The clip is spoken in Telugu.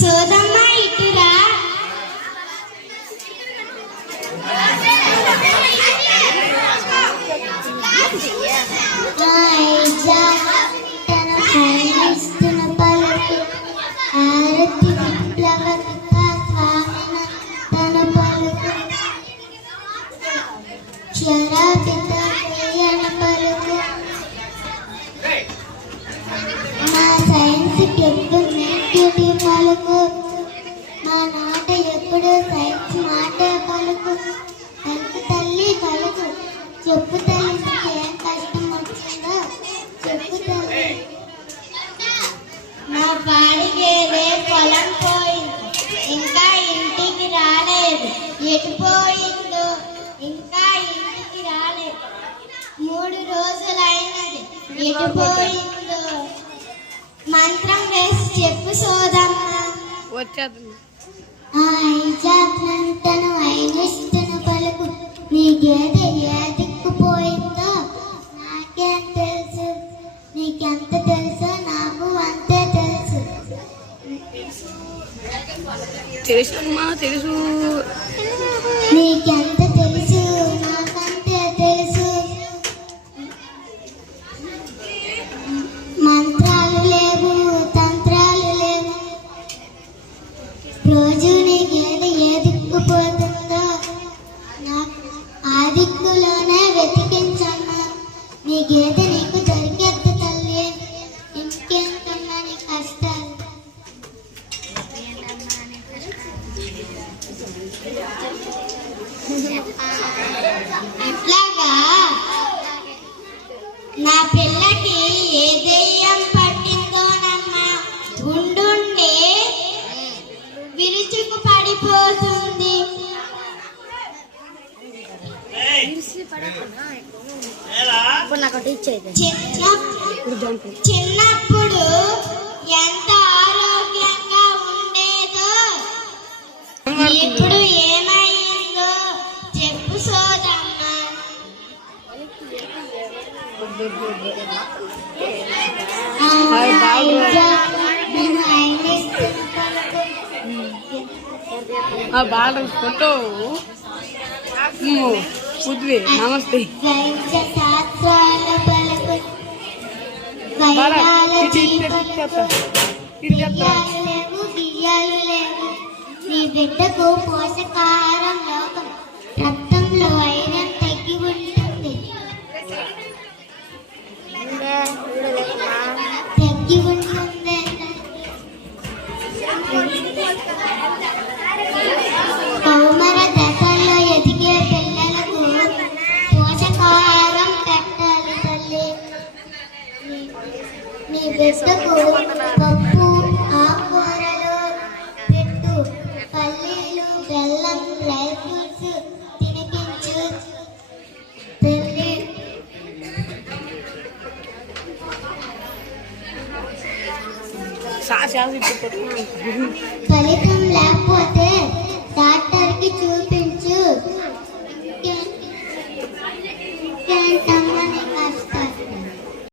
సోదమ్మ ఇటురా. తన పయనిస్తున్న పలుకు ఆరతి విప్లవక సాగిన తన పలుకు క్షరాపిత ప్రియన పలుకు మా సైన్స్ ఎప్పుడు నేర్చుడి పలుకు మా నాట ఎప్పుడు సైన్స్ మాట పలుకు పలుకు తల్లి పలుకు చెప్పు తల్లి ఏం కష్టం వచ్చిందో చెప్పు తల్లి. నా పాడిగేదే పొలం పోయింది ఇంకా ఇంటికి రాలేదు, ఎటు పోయిందో ఇంకా ఇంటికి రాలేదు, 3 రోజులైనది ఎటు పోయిందో మంత్రం వేసి చెప్పు సోదమ్మ. తను అయినిస్తున్న పలుకు నీ గేదె ఏ దిక్కుపోయిందో నాకేం తెలుసు, నీకెంత తెలుసో నాకు అంతే తెలుసు. తెలుసు నీకెంత తెలుసు నాకంతే తెలుసు. మంత్రాలు లేవు తంత్రాలు లేవు, రోజు నీ గేదె ఏ దిక్కుపోతుందో ఆ దిక్కులోనే వెతికించమ్మా. నీ గేదె నీకు దొరికేద్దు తల్లి, ఇంకేంటన్నా నీ కష్టాలు. ఇట్లాగా నా పిల్లకి ఏ దెయ్యం పట్టిందోనమ్మా, గుండుండి విరుచుకు పడిపోతుంది. చిన్నప్పుడు ఎంత ఆరోగ్యంగా ఉండేదో ఇప్పుడు ఏమైందో చెప్పు సోదమ్మ. బాగా ఫోటో పుద్వి నమస్తే బియ్యాలు లేవు, నీ బిడ్డకు పోషకాహారం లోపం, రక్తంలో ఐరన్ తగ్గి ఉంటుంది, తగ్గి ఉంటుంది. కౌమార దశల్లో ఎదిగే పిల్లలకు పోషకాహారం పెట్టాలి తల్లి. నీ బిడ్డకు పప్పు ఆకుకూరలు పెట్టు, పల్లీలు బెల్లం డ్రై ఫ్రూట్స్ తినిపించు తల్లి. ఫలితం లేకపోతే